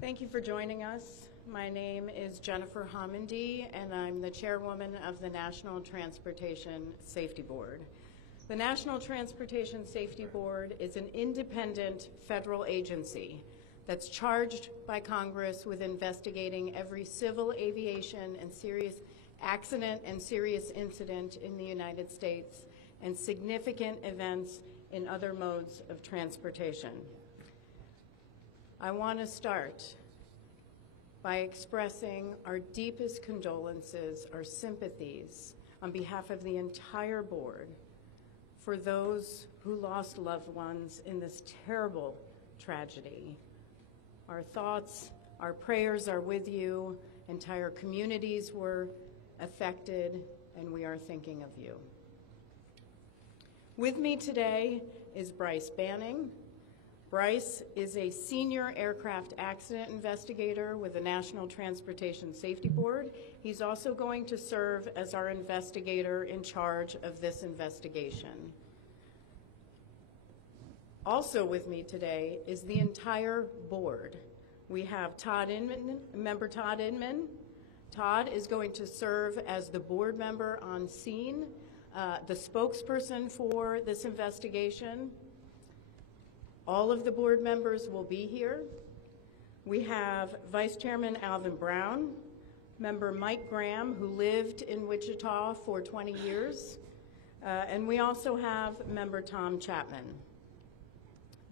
Thank you for joining us. My name is Jennifer Homendy, and I'm the chairwoman of the National Transportation Safety Board. The National Transportation Safety Board is an independent federal agency that's charged by Congress with investigating every civil aviation and serious accident and serious incident in the United States and significant events in other modes of transportation. I want to start by expressing our deepest condolences, our sympathies on behalf of the entire board for those who lost loved ones in this terrible tragedy. Our thoughts, our prayers are with you. Entire communities were affected, and we are thinking of you. With me today is Bryce Banning. Bryce is a senior aircraft accident investigator with the National Transportation Safety Board. He's also going to serve as our investigator in charge of this investigation. Also with me today is the entire board. We have Todd Inman, member Todd Inman. Todd is going to serve as the board member on scene, the spokesperson for this investigation. All of the board members will be here. We have Vice Chairman Alvin Brown, member Mike Graham, who lived in Wichita for 20 years, and we also have member Tom Chapman.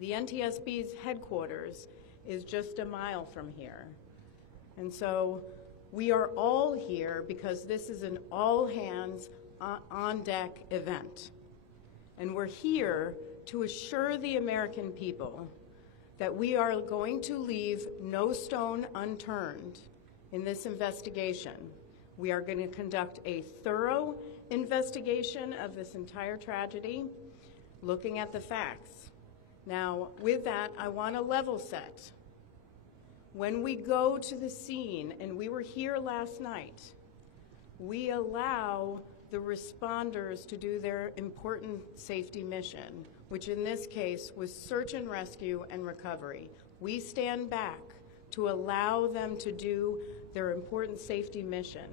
The NTSB's headquarters is just a mile from here. And so we are all here because this is an all-hands on-deck event. And we're here to assure the American people that we are going to leave no stone unturned in this investigation. We are going to conduct a thorough investigation of this entire tragedy, looking at the facts. Now, with that, I want to level set. When we go to the scene, and we were here last night, we allow the responders to do their important safety mission, which in this case was search and rescue and recovery. We stand back to allow them to do their important safety mission.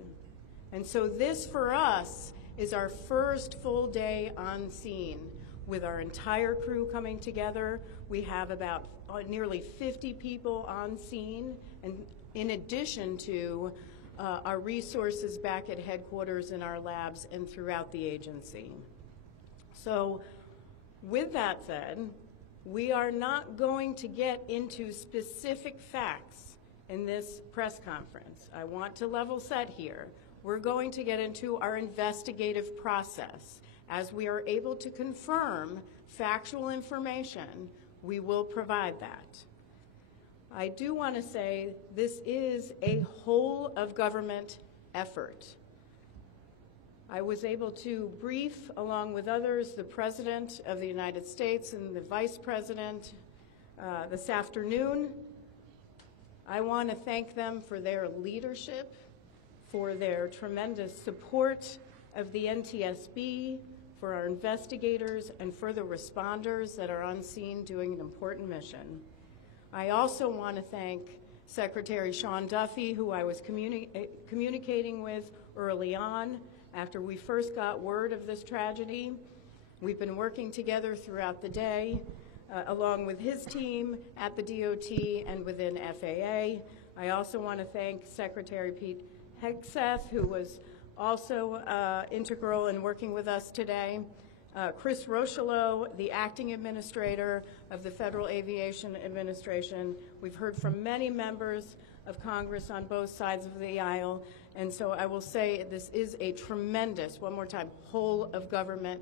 And so this, for us, is our first full day on scene with our entire crew coming together. We have about nearly 50 people on scene, and in addition to our resources back at headquarters in our labs and throughout the agency. So with that said, we are not going to get into specific facts in this press conference. I want to level set here. We're going to get into our investigative process. As we are able to confirm factual information, we will provide that. I do want to say this is a whole of government effort. I was able to brief, along with others, the President of the United States and the Vice President this afternoon. I want to thank them for their leadership, for their tremendous support of the NTSB, for our investigators, and for the responders that are on scene doing an important mission. I also want to thank Secretary Sean Duffy, who I was communicating with early on after we first got word of this tragedy. We've been working together throughout the day, along with his team at the DOT and within FAA. I also want to thank Secretary Pete Hegseth, who was also integral in working with us today. Chris Rochelot, the acting administrator of the Federal Aviation Administration. We've heard from many members of Congress on both sides of the aisle, and so I will say this is a tremendous, one more time, whole of government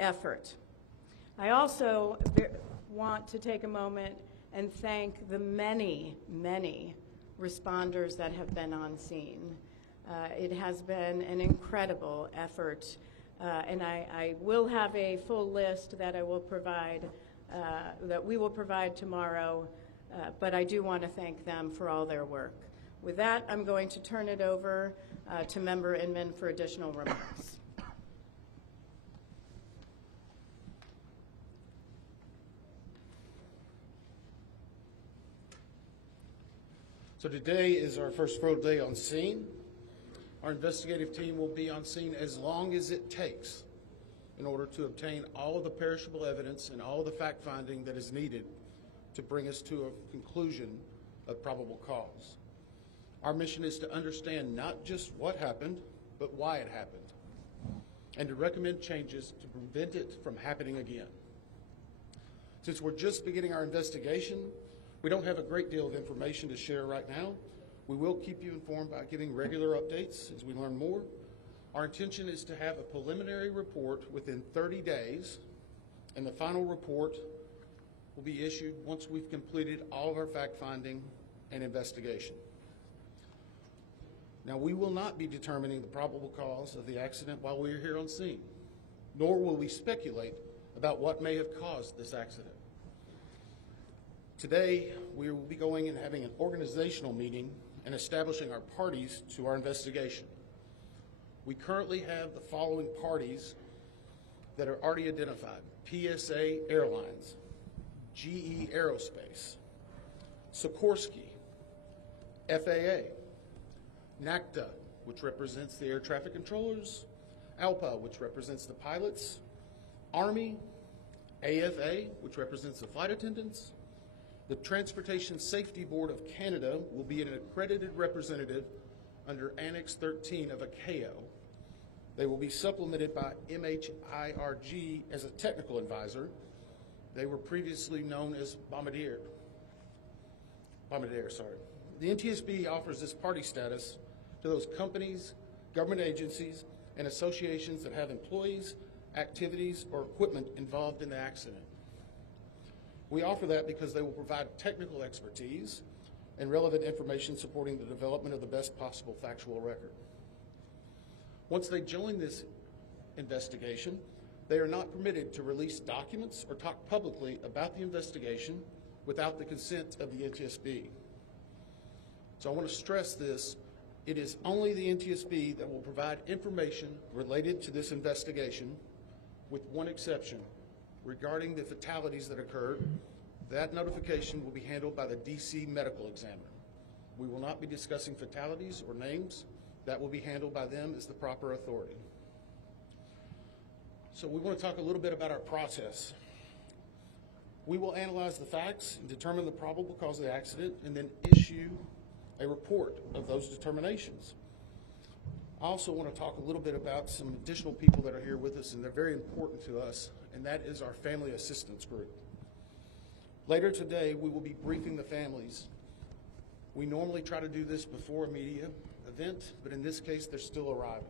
effort. I also want to take a moment and thank the many, many responders that have been on scene. It has been an incredible effort, and I will have a full list that I will provide, that we will provide tomorrow, but I do want to thank them for all their work. With that, I'm going to turn it over to Member Inman for additional remarks. So today is our first full day on scene. Our investigative team will be on scene as long as it takes in order to obtain all of the perishable evidence and all of the fact-finding that is needed to bring us to a conclusion of probable cause. Our mission is to understand not just what happened, but why it happened, and to recommend changes to prevent it from happening again. Since we're just beginning our investigation, we don't have a great deal of information to share right now. We will keep you informed by giving regular updates as we learn more. Our intention is to have a preliminary report within 30 days, and the final report will be issued once we've completed all of our fact-finding and investigation. Now, we will not be determining the probable cause of the accident while we are here on scene, nor will we speculate about what may have caused this accident. Today, we will be going and having an organizational meeting and establishing our parties to our investigation. We currently have the following parties that are already identified: PSA Airlines, GE Aerospace, Sikorsky, FAA, NACTA, which represents the air traffic controllers, ALPA, which represents the pilots, Army, AFA, which represents the flight attendants. The Transportation Safety Board of Canada will be an accredited representative under Annex 13 of ICAO. They will be supplemented by MHIRG as a technical advisor. They were previously known as Bombardier. The NTSB offers this party status to those companies, government agencies, and associations that have employees, activities, or equipment involved in the accident. We offer that because they will provide technical expertise and relevant information supporting the development of the best possible factual record. Once they join this investigation, they are not permitted to release documents or talk publicly about the investigation without the consent of the NTSB. So I want to stress this. It is only the NTSB that will provide information related to this investigation, with one exception. Regarding the fatalities that occurred, that notification will be handled by the DC medical examiner. We will not be discussing fatalities or names. That will be handled by them as the proper authority. So we want to talk a little bit about our process. We will analyze the facts and determine the probable cause of the accident, and then issue a report of those determinations. I also want to talk a little bit about some additional people that are here with us, and they're very important to us, and that is our family assistance group. Later today, we will be briefing the families. We normally try to do this before a media event, but in this case, they're still arriving.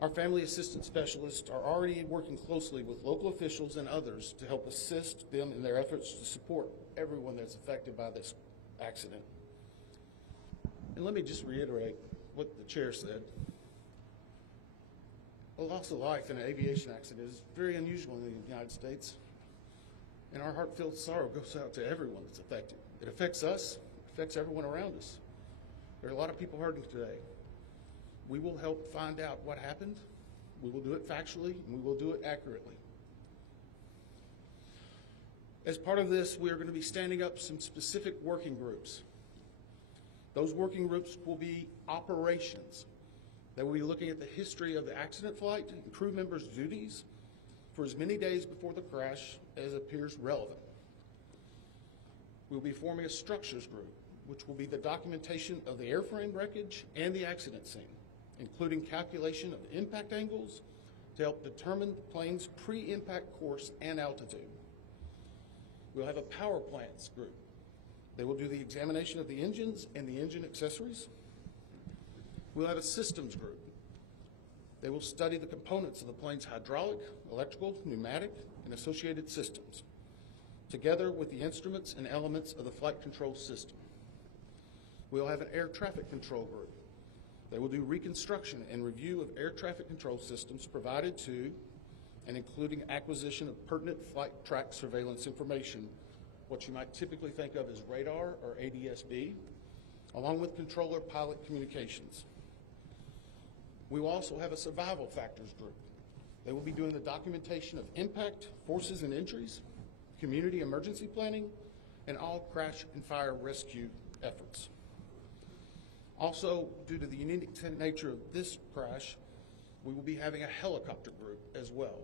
Our family assistance specialists are already working closely with local officials and others to help assist them in their efforts to support everyone that's affected by this accident. And let me just reiterate what the chair said. A loss of life in an aviation accident is very unusual in the United States, and our heartfelt sorrow goes out to everyone that's affected. It affects us, it affects everyone around us. There are a lot of people hurting today. We will help find out what happened. We will do it factually, and we will do it accurately. As part of this, we are going to be standing up some specific working groups. Those working groups will be operations. They will be looking at the history of the accident flight and crew members' duties for as many days before the crash as appears relevant. We'll be forming a structures group, which will be the documentation of the airframe wreckage and the accident scene, including calculation of impact angles to help determine the plane's pre-impact course and altitude. We'll have a power plants group. They will do the examination of the engines and the engine accessories. We'll have a systems group. They will study the components of the plane's hydraulic, electrical, pneumatic, and associated systems, together with the instruments and elements of the flight control system. We'll have an air traffic control group. They will do reconstruction and review of air traffic control systems provided to and including acquisition of pertinent flight track surveillance information, what you might typically think of as radar or ADS-B, along with controller pilot communications. We will also have a survival factors group. They will be doing the documentation of impact, forces and injuries, community emergency planning, and all crash and fire rescue efforts. Also, due to the unique nature of this crash, we will be having a helicopter group as well.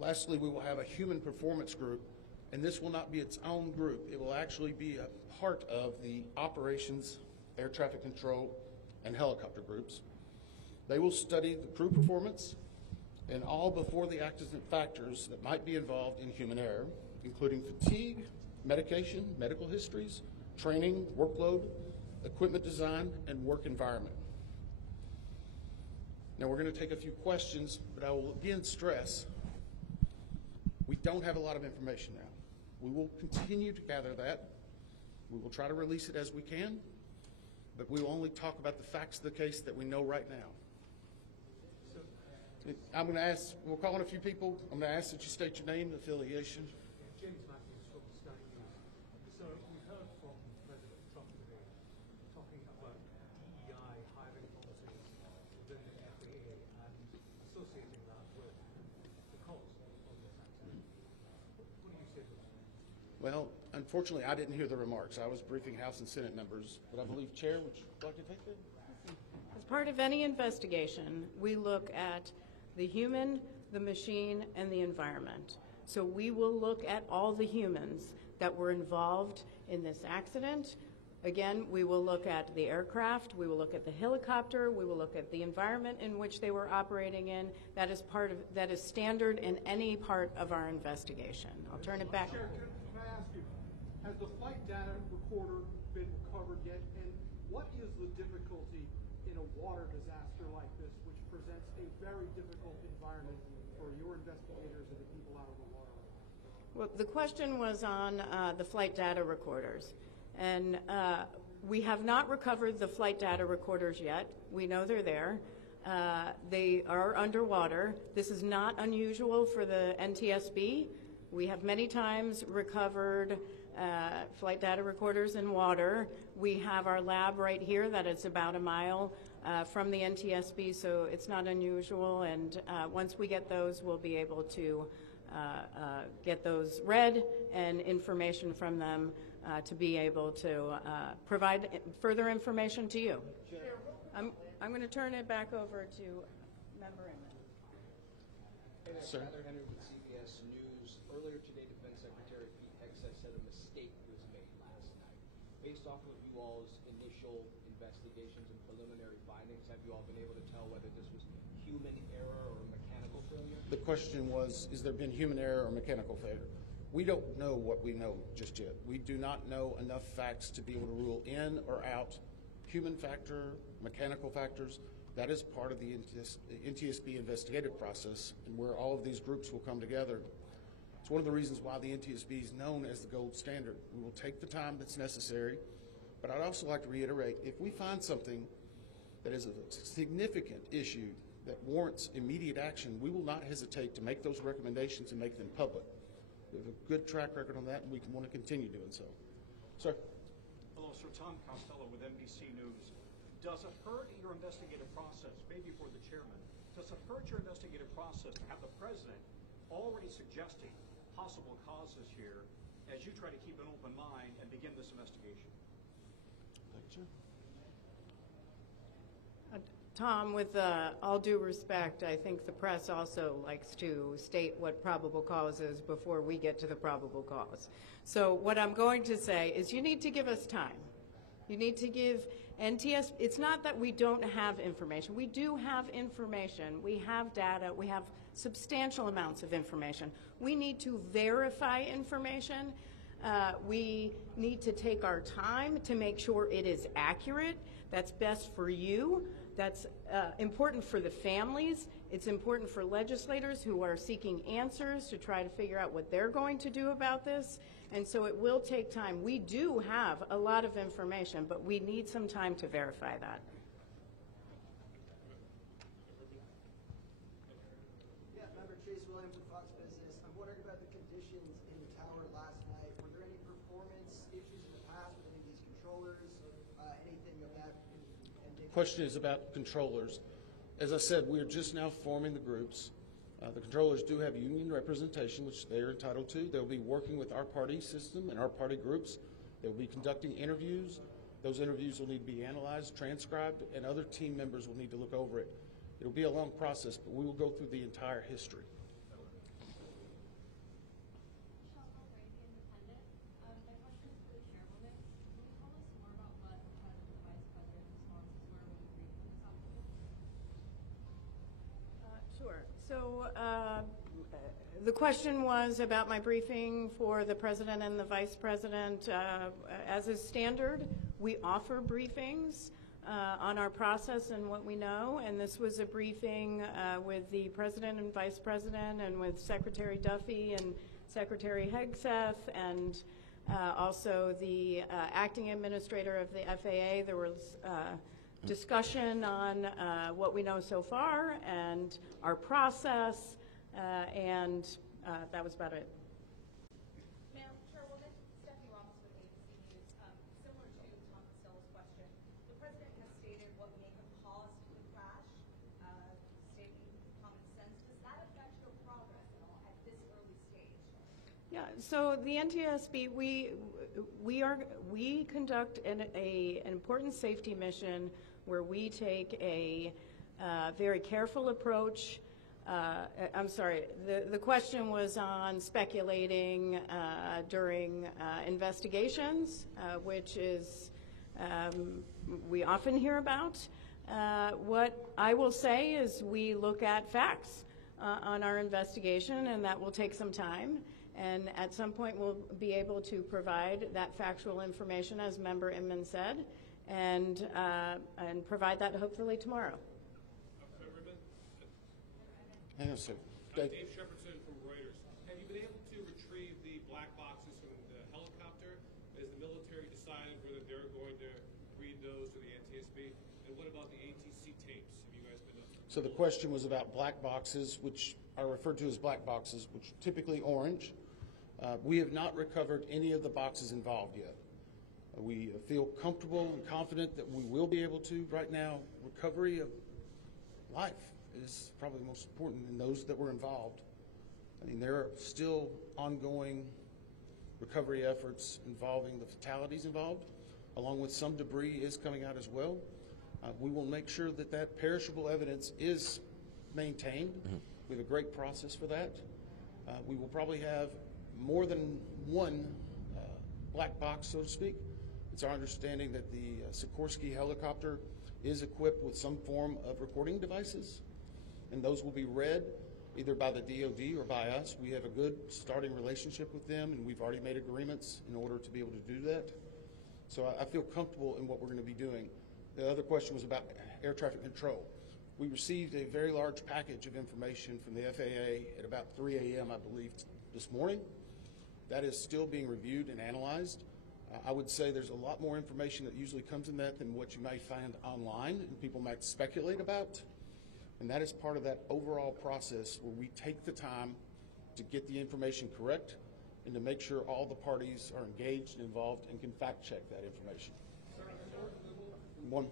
Lastly, we will have a human performance group, and this will not be its own group. It will actually be a part of the operations, air traffic control, and helicopter groups. They will study the crew performance and all before the accident factors that might be involved in human error, including fatigue, medication, medical histories, training, workload, equipment design, and work environment. Now we're going to take a few questions, but I will again stress, we don't have a lot of information now. We will continue to gather that. We will try to release it as we can, but we will only talk about the facts of the case that we know right now. I'm going to ask, we'll call on a few people. I'm going to ask that you state your name and affiliation. James Matthews from Sky News. So we heard from President Trump today talking about DEI hiring policies within the FAA and associating that with the cause of this accident. What do you say to that? Well, unfortunately, I didn't hear the remarks. I was briefing House and Senate members, but I believe, Chair, would you like to take that? As part of any investigation, we look at the human, the machine, and the environment. So we will look at all the humans that were involved in this accident. Again, we will look at the aircraft, we will look at the helicopter, we will look at the environment in which they were operating in. That is standard in any part of our investigation. I'll turn it back. Chair, can I ask you, has the flight data recorder been recovered yet? And what is the difficulty in a water disaster like this, which presents a very difficult environment for your investigators and the people out of the water? Well, the question was on the flight data recorders. And we have not recovered the flight data recorders yet. We know they're there. They are underwater. This is not unusual for the NTSB. We have many times recovered flight data recorders in water. We have our lab right here that is about a mile from the NTSB, so it's not unusual. And once we get those, we'll be able to get those read and information from them to be able to provide further information to you. I'm going to turn it back over to Member Inman. Sir. Tyler Henry with CBS News. Earlier today, Defense Secretary Pete Hegseth said a mistake was made last night. Based off of you all's initial investigations and preliminary findings, have you all been able to tell whether this was human error or mechanical failure? The question was, is there been human error or mechanical failure? We don't know what we know just yet. We do not know enough facts to be able to rule in or out human factor, mechanical factors. That is part of the NTSB investigative process and where all of these groups will come together. It's one of the reasons why the NTSB is known as the gold standard. We will take the time that's necessary, but I'd also like to reiterate, if we find something that is a significant issue that warrants immediate action, we will not hesitate to make those recommendations and make them public. We have a good track record on that, and we want to continue doing so. Sir. Hello, sir. Tom Costello with NBC News. Does it hurt your investigative process, maybe for the chairman, does it hurt your investigative process to have the president already suggesting possible causes here as you try to keep an open mind and begin this investigation? Thank you. Tom, with all due respect, I think the press also likes to state what probable cause is before we get to the probable cause. So what I'm going to say is you need to give us time. You need to give NTS, it's not that we don't have information. We do have information. We have data. We have substantial amounts of information. We need to verify information. We need to take our time to make sure it is accurate. That's best for you. That's important for the families. It's important for legislators who are seeking answers to try to figure out what they're going to do about this. And so it will take time. We do have a lot of information, but we need some time to verify that. Yeah, Member Chase Williams with Fox Business. I'm wondering about the conditions in the tower last night. Were there any performance issues in the past with any of these controllers, anything of that? Question is about controllers. As I said, we are just now forming the groups. The controllers do have union representation, which they are entitled to. They'll be working with our party system and our party groups They will be conducting interviews. Those interviews will need to be analyzed, transcribed, and other team members will need to look over it. It'll be a long process, but we will go through the entire history. Sure. So the question was about my briefing for the president and the vice president. As is standard, we offer briefings on our process and what we know, and this was a briefing with the president and vice president and with Secretary Duffy and Secretary Hegseth and also the acting administrator of the FAA. There was discussion on what we know so far and our process, and that was about it. Madam Chairwoman, Stephanie Ramos with ABC News. Similar to Tom Costello's question, the President has stated what may have caused the crash, stating common sense. Does that affect your progress at all at this early stage? Yeah, so the NTSB, we conduct an important safety mission where we take a very careful approach. I'm sorry, the question was on speculating during investigations, which is we often hear about. What I will say is we look at facts on our investigation, and that will take some time. And at some point, we'll be able to provide that factual information, as Member Inman said, and provide that hopefully tomorrow. Hang on a second. Dave Shepardson from Reuters. Have you been able to retrieve the black boxes from the helicopter? Has the military decided whether they're going to read those to the NTSB? And what about the ATC tapes? Have you guys been up? So the question was about black boxes, which are referred to as black boxes, which are typically orange. We have not recovered any of the boxes involved yet. We feel comfortable and confident that we will be able to. Right now, recovery of life is probably the most important in those that were involved. I mean, there are still ongoing recovery efforts involving the fatalities involved, along with some debris is coming out as well. We will make sure that that perishable evidence is maintained. We have a great process for that. We will probably have more than one black box, so to speak. It's our understanding that the Sikorsky helicopter is equipped with some form of recording devices, and those will be read either by the DoD or by us. We have a good starting relationship with them, and we've already made agreements in order to be able to do that. So I feel comfortable in what we're going to be doing. The other question was about air traffic control. We received a very large package of information from the FAA at about 3 a.m., I believe, this morning. That is still being reviewed and analyzed. I would say there's a lot more information that usually comes in that than what you may find online and people might speculate about. And that is part of that overall process where we take the time to get the information correct and to make sure all the parties are engaged and involved and can fact check that information. One.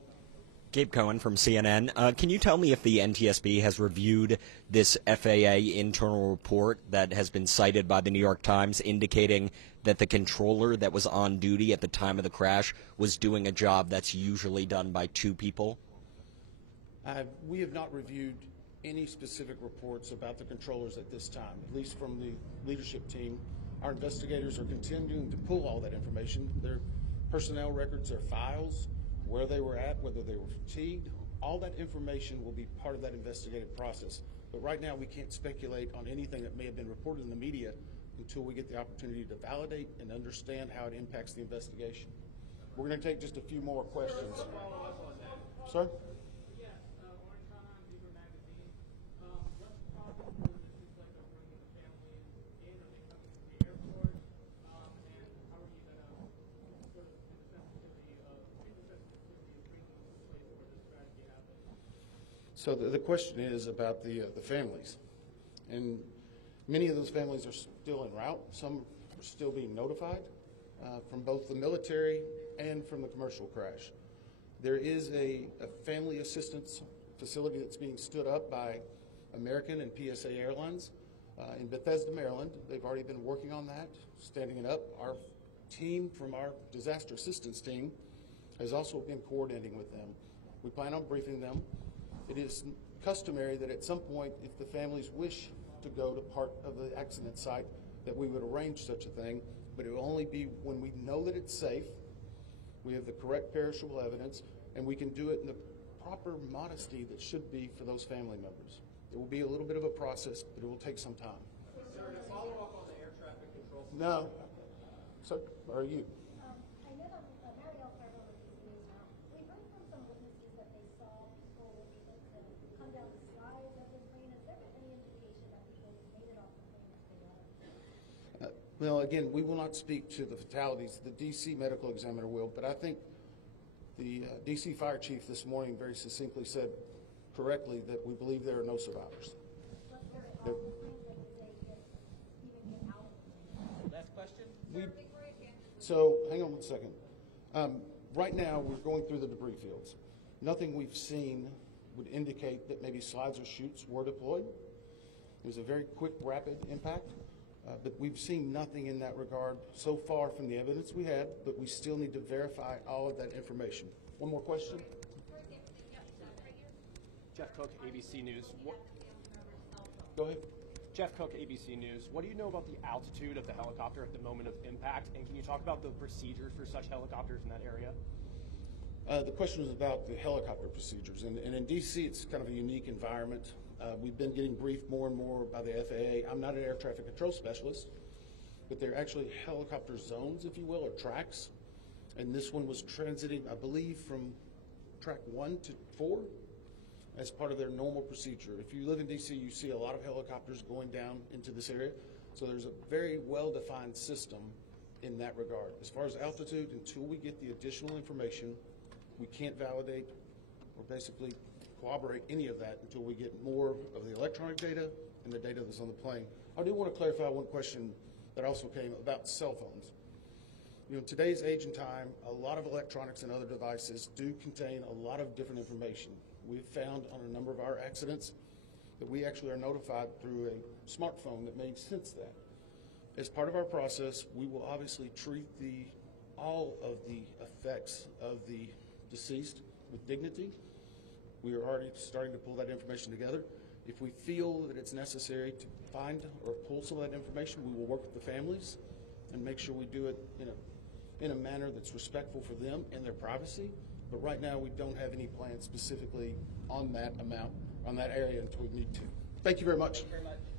Gabe Cohen from CNN. Can you tell me if the NTSB has reviewed this FAA internal report that has been cited by the New York Times indicating that the controller that was on duty at the time of the crash was doing a job that's usually done by two people? We have not reviewed any specific reports about the controllers at this time, at least from the leadership team. Our investigators are continuing to pull all that information. Their personnel records, their files, where they were at, whether they were fatigued, all that information will be part of that investigative process. But right now we can't speculate on anything that may have been reported in the media until we get the opportunity to validate and understand how it impacts the investigation. We're going to take just a few more questions. Sir? So the question is about the families, and many of those families are still en route. Some are still being notified from both the military and from the commercial crash. There is a family assistance facility that's being stood up by American and PSA Airlines in Bethesda, Maryland. They've already been working on that, standing it up. Our team from our disaster assistance team has also been coordinating with them. We plan on briefing them. It is customary that at some point, if the families wish to go to part of the accident site, that we would arrange such a thing, but it will only be when we know that it's safe, we have the correct perishable evidence, and we can do it in the proper modesty that should be for those family members. It will be a little bit of a process, but it will take some time. Sir, to follow up on the air traffic control. No. So, are you? I know that Marielle Fargo with these news now. We've heard from some witnesses that they saw people come down the slides of the plane. Has there been any indication that people made it off the plane if they were? Well, again, we will not speak to the fatalities. The D.C. medical examiner will, but I think the D.C. fire chief this morning very succinctly said correctly that we believe there are no survivors. Was there off the plane that they even get out of the plane? Last question. So, hang on one second. Right now, we're going through the debris fields. Nothing we've seen would indicate that maybe slides or chutes were deployed. It was a very quick, rapid impact, but we've seen nothing in that regard so far from the evidence we had, but we still need to verify all of that information. One more question? Jeff Cook, ABC News. Go ahead. Jeff Cook, ABC News. What do you know about the altitude of the helicopter at the moment of impact? And can you talk about the procedures for such helicopters in that area? The question was about the helicopter procedures. And in D.C., it's kind of a unique environment. We've been getting briefed more and more by the FAA. I'm not an air traffic control specialist, but they're actually helicopter zones, if you will, or tracks. And this one was transiting, I believe, from track 1 to 4 as part of their normal procedure. If you live in D.C., you see a lot of helicopters going down into this area. So there's a very well-defined system in that regard. As far as altitude, until we get the additional information, we can't validate or basically corroborate any of that until we get more of the electronic data and the data that's on the plane. I do want to clarify one question that also came about cell phones. You know, in today's age and time, a lot of electronics and other devices do contain a lot of different information. We've found on a number of our accidents that we actually are notified through a smartphone that may sense that. As part of our process, we will obviously treat all of the effects of the deceased with dignity. We are already starting to pull that information together. If we feel that it's necessary to find or pull some of that information, we will work with the families and make sure we do it in a manner that's respectful for them and their privacy. But right now, we don't have any plans specifically on that amount, on that area until we need to. Thank you very much. Thank you very much.